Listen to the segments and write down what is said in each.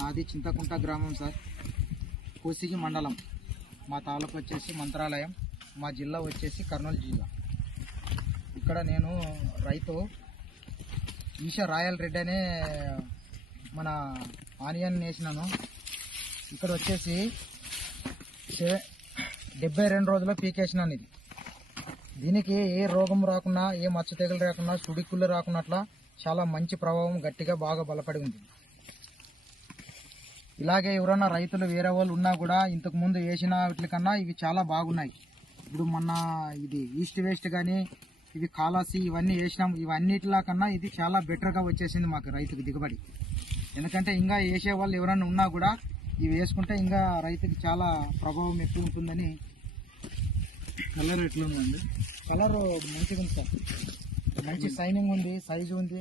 నాది చింతకుంట గ్రామం సార్. కోసిగి మండలం. మా తాలూకు వచ్చేసి మంత్రాలయం. మా జిల్లా వచ్చేసి కర్నూలు జిల్లా. ఇక్కడ నేను రైతు ఈషా రాయల్ రెడ్డి అనే మన ఆనియన్ వేసినాను ఇక్కడ వచ్చేసి డెబ్బై రెండు రోజుల్లో పీకేసినాను ఇది. దీనికి ఏ రోగం రాకుండా ఏ మచ్చ తెగులు రాకుండా సుడికుళ్ళు రాకున్నట్ల చాలా మంచి ప్రభావం గట్టిగా బాగా బలపడి ఉంది. ఇలాగే ఎవరైనా రైతులు వేరే వాళ్ళు ఉన్నా కూడా ఇంతకు ముందు వేసిన వీటికన్నా ఇవి చాలా బాగున్నాయి. ఇప్పుడు మొన్న ఇది ఈస్ట్ వేస్ట్ కానీ ఇవి కాలాసి ఇవన్నీ వేసినాం. ఇవన్నిటిలా కన్నా ఇది చాలా బెటర్గా వచ్చేసింది మాకు రైతుకి దిగుబడి. ఎందుకంటే ఇంకా వేసే వాళ్ళు ఎవరైనా ఉన్నా కూడా ఇవి వేసుకుంటే ఇంకా రైతుకి చాలా ప్రభావం ఎక్కువ ఉంటుందని కలర్ ఎట్లుందండి? కలర్ మంచిగా ఉంది సార్. మంచి సైనింగ్ ఉంది సైజు ఉంది.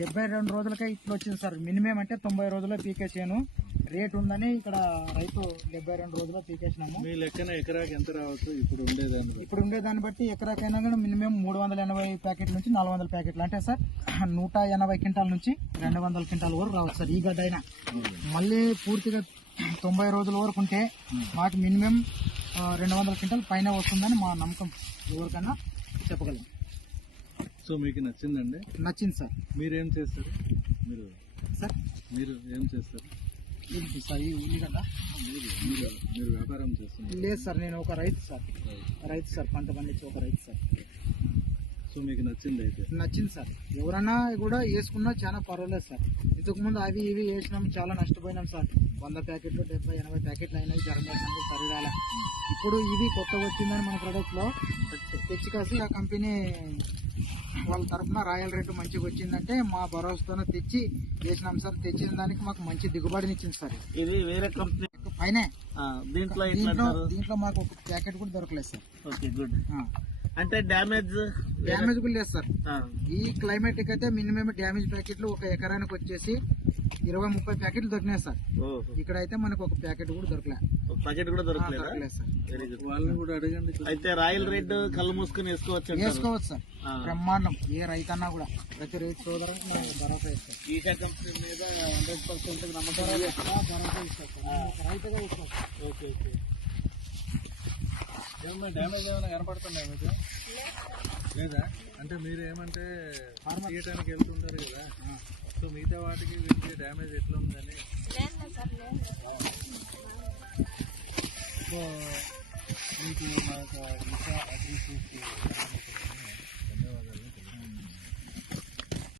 డెబ్బై రెండు రోజులకే ఇట్లా వచ్చింది సార్. మినిమం అంటే తొంభై రోజుల్లో పీకేసాను. రేట్ ఉందని ఇక్కడ రైతు డెబ్బై రెండు రోజుల్లో పీకేసినాము మీ లెక్కన ఎకరాకి ఎంత రావచ్చు? ఇప్పుడు ఉండేదాన్ని? ఇప్పుడు ఉండే దాన్ని బట్టి ఎకరాకైనా కూడా మినిమం మూడు వందల ఎనభై ప్యాకెట్ల నుంచి నాలుగు వందల ప్యాకెట్లు. అంటే సార్ నూట ఎనభై క్వింటాల నుంచి రెండు వందల క్వింటాల వరకు రావచ్చు సార్ ఈ గడ్డ అయినా. మళ్ళీ పూర్తిగా తొంభై రోజుల వరకు ఉంటే మాకు మినిమం రెండు వందల క్వింటాల్ పైన వస్తుందని మా నమ్మకం. ఎవరికైనా చెప్పగలం. సో మీకు నచ్చిందండి? నచ్చింది సార్. మీరేం చేస్తారు? మీరు సార్? మీరు ఏం చేస్తారు? మీరు వ్యాపారం చేస్తున్నారు లేదు సార్ నేను ఒక రైతు సార్. రైతు సార్ పంట పండించి ఒక రైతు సార్. సో మీకు నచ్చింది అయితే? నచ్చింది సార్. ఎవరన్నా కూడా వేసుకున్నా చాలా పర్వాలేదు సార్. ఇంతకు ముందు అవి ఇవి వేసినాం చాలా నష్టపోయినాం సార్. వంద ప్యాకెట్లు డెబ్బై ఎనభై ప్యాకెట్లు అయినాయి జరగడానికి సరిరాల ఇప్పుడు ఇది కొత్త వచ్చిందని మన product లో తెచ్చి కాసి ఆ కంపెనీ వాళ్ళ తరఫున రాయల్ రేటు మంచిగా వచ్చిందంటే మా భరోసాతో తెచ్చి వేసినాం సార్. తెచ్చిన దానికి మాకు మంచి దిగుబడినిచ్చింది సార్. ఇది వేరే కంపెనీ పైనే దీంట్లో దీంట్లో దీంట్లో మాకు ఒక ప్యాకెట్ కూడా దొరకలేదు సార్. Okay good. అంటే డ్యామేజ్ డ్యామేజ్ కూడా లేదు సార్ ఈ క్లైమేట్ అయితే మినిమం డ్యామేజ్ ప్యాకెట్లు ఒక ఎకరానికి వచ్చేసి ఇరవై ముప్పై ప్యాకెట్లు దొరికినాయి సార్ ఇక్కడ అయితే మనకు ఒక ప్యాకెట్ కూడా దొరకలే. ప్యాకెట్ కూడా దొరకలేదు? సార్ వెరీ గుడ్ వాళ్ళని కూడా అడగండి అయితే రాయల్ రెడ్ కళ్ళు మూసుకుని వేసుకోవచ్చు వేసుకోవచ్చు సార్ బ్రహ్మాండం. ఏ రైతన్నా కూడా. ప్రతి రైతు సోదరు భరోసా ఇస్తారు ఈటా కంపెనీ మీద హండ్రెడ్ పర్సెంట్ నమ్మకం రైతుగా ఇస్తాను ఓకే ఓకే. డ్యామేజ్ ఏమైనా మీకు? లేదా? అంటే మీరు ఏమంటే తీయటానికి వెళ్తుంటారు కదా. సో మిగతా వాటికి వీటికి డ్యామేజ్ ఎట్లా ఉందని సో మీకు